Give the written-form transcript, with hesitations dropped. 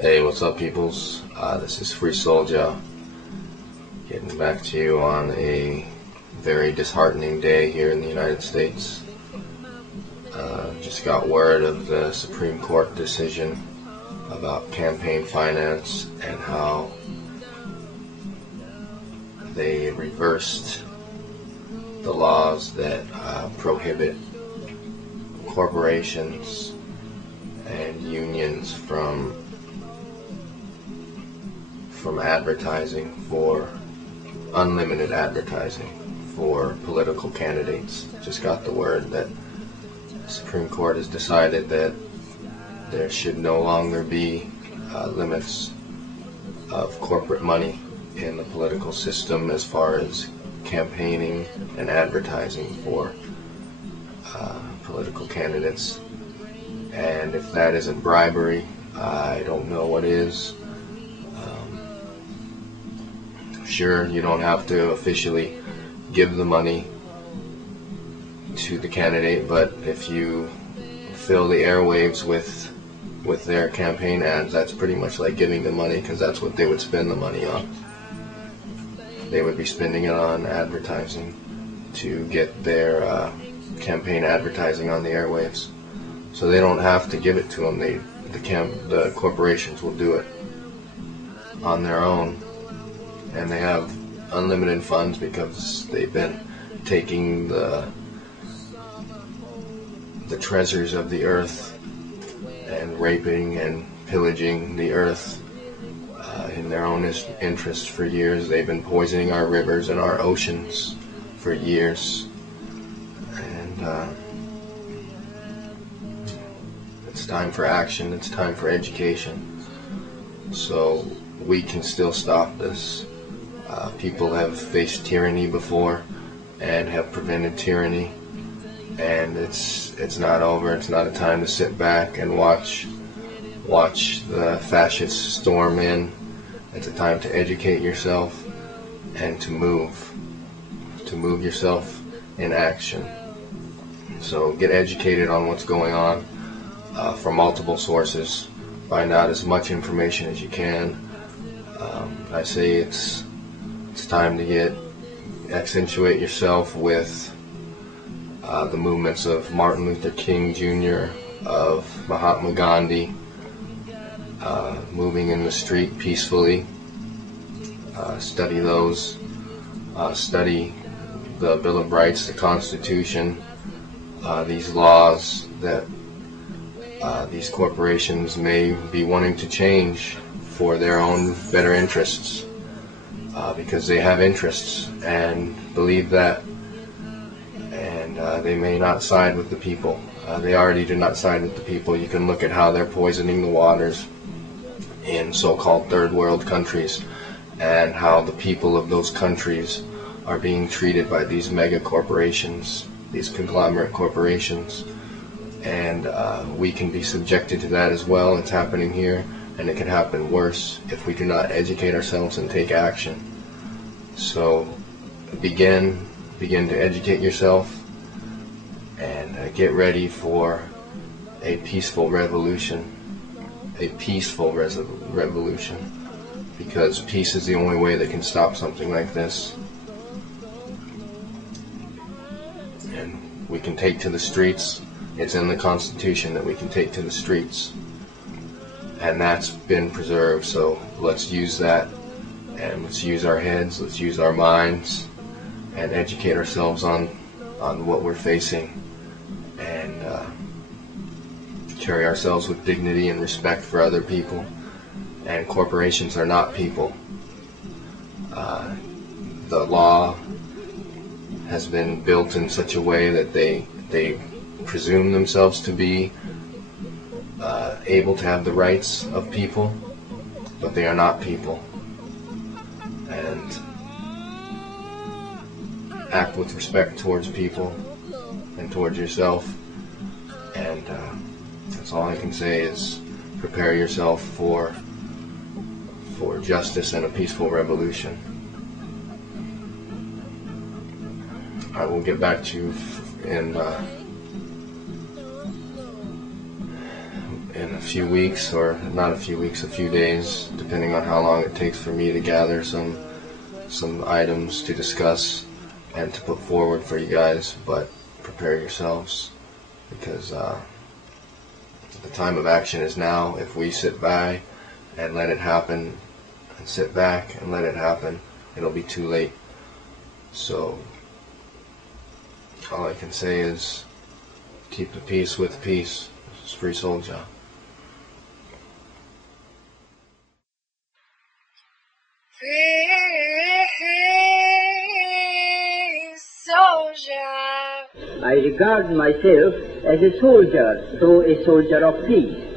Hey, what's up, peoples? This is freesouljah, getting back to you on a very disheartening day here in the United States. Just got word of the Supreme Court decision about campaign finance and how they reversed the laws that prohibit corporations and unions from advertising for unlimited advertising for political candidates. Just got the word that the Supreme Court has decided that there should no longer be limits of corporate money in the political system as far as campaigning and advertising for political candidates. And if that isn't bribery, I don't know what is. Sure, you don't have to officially give the money to the candidate, but if you fill the airwaves with their campaign ads, that's pretty much like giving the money, because that's what they would spend the money on. They would be spending it on advertising to get their campaign advertising on the airwaves. So they don't have to give it to them. The corporations will do it on their own. And they have unlimited funds because they've been taking the treasures of the earth and raping and pillaging the earth in their own interest for years. They've been poisoning our rivers and our oceans for years. And it's time for action. It's time for education. So we can still stop this. People have faced tyranny before and have prevented tyranny, and it's not over. It's not a time to sit back and watch the fascists storm in. It's a time to educate yourself and to move yourself in action. So get educated on what's going on from multiple sources. Find out as much information as you can. I say it's time to accentuate yourself with the movements of Martin Luther King Jr., of Mahatma Gandhi, moving in the street peacefully. Study those. Study the Bill of Rights, the Constitution, these laws that these corporations may be wanting to change for their own better interests. Because they have interests and believe that, and they may not side with the people. They already do not side with the people. You can look at how they're poisoning the waters in so-called third world countries, and how the people of those countries are being treated by these mega corporations, these conglomerate corporations. And we can be subjected to that as well. It's happening here, and it can happen worse if we do not educate ourselves and take action. So begin to educate yourself and get ready for a peaceful revolution, because peace is the only way that can stop something like this. And we can take to the streets. It's in the Constitution that we can take to the streets, and that's been preserved. So let's use that. And let's use our heads, let's use our minds, and educate ourselves on what we're facing, and carry ourselves with dignity and respect for other people. And corporations are not people. The law has been built in such a way that they presume themselves to be able to have the rights of people, but they are not people. And act with respect towards people and towards yourself. And that's all I can say is prepare yourself for justice and a peaceful revolution. I will get back to you in a few weeks, or not a few weeks, a few days, depending on how long it takes for me to gather some items to discuss and to put forward for you guys. But prepare yourselves, because the time of action is now. If we sit by and let it happen, and sit back and let it happen, it'll be too late. So all I can say is keep the peace with peace. It's freesouljah. I regard myself as a soldier, though a soldier of peace.